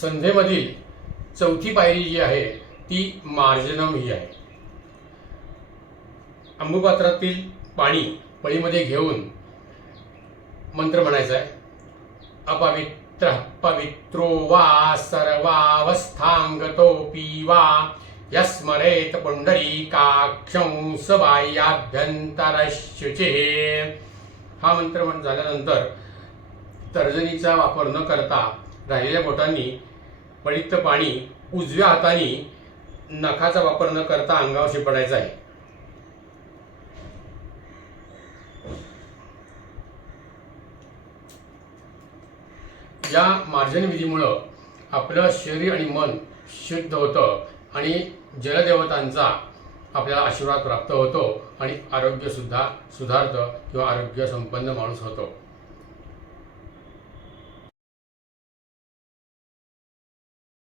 संध्येमधील चौथी पायरी जी आहे ती मार्जनम ही आहे. अंबुपात्रातील पाणी पळीमध्ये घेऊन मंत्र म्हणायचा आहे. अपवित्र पवित्रो वा सर्वावस्थांगतोपी वा यस्मरेत पुंडरीकाक्षं स बाह्याभ्यंतरशुचे हा मंत्र म्हण झाल्यानंतर तर्जनीचा वापर न करता राहिलेल्या बोटांनी पळीत पाणी उजव्या हाताने नखाचा वापर न करता अंगावर शिपडायचा आहे. या मार्जन विधीमुळं आपलं शरीर आणि मन शुद्ध होतं आणि जलदेवतांचा आपल्याला आशीर्वाद प्राप्त होतो आणि आरोग्य सुद्धा सुधारतं किंवा आरोग्य संपन्न माणूस होतो.